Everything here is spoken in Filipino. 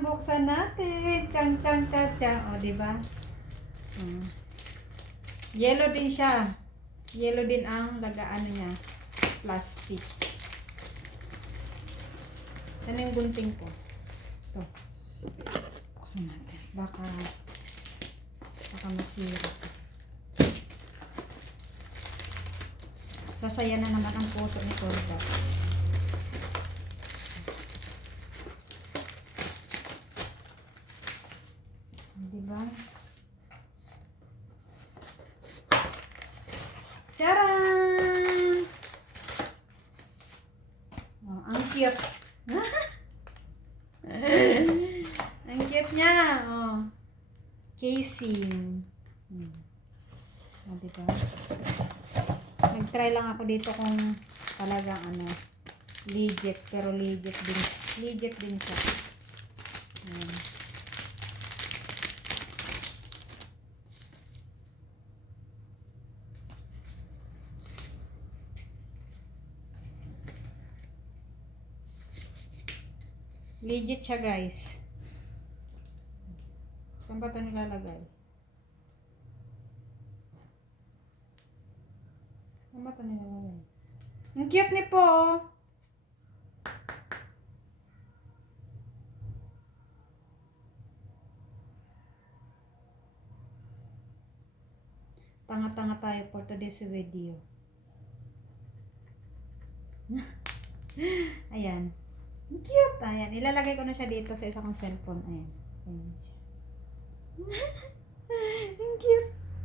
Buksan natin. Chang, chang, chang, chang. O, diba? Yellow din siya. Yellow din ang lagaan niya. Plastic. Ano yung gunting ko? Ito. Buksan natin. Baka masira. Sasaya na naman ang puso ni Corda. Diba? Charan! Oh, ang cute. Ang cute niya. Oh. Casing. Oh, diba? Nag-try lang ako dito kung talagang legit. Pero legit din. Legit din siya. Legit siya, guys. Saan ba ito nilalagay? Saan ba ito nilalagay? Ang cute ni po. Tanga-tanga tayo for today's video. Ayan. Ang cute. Ayan. Ilalagay ko na siya dito sa isa kong cellphone. Ayan. Ayan siya. Ang cute.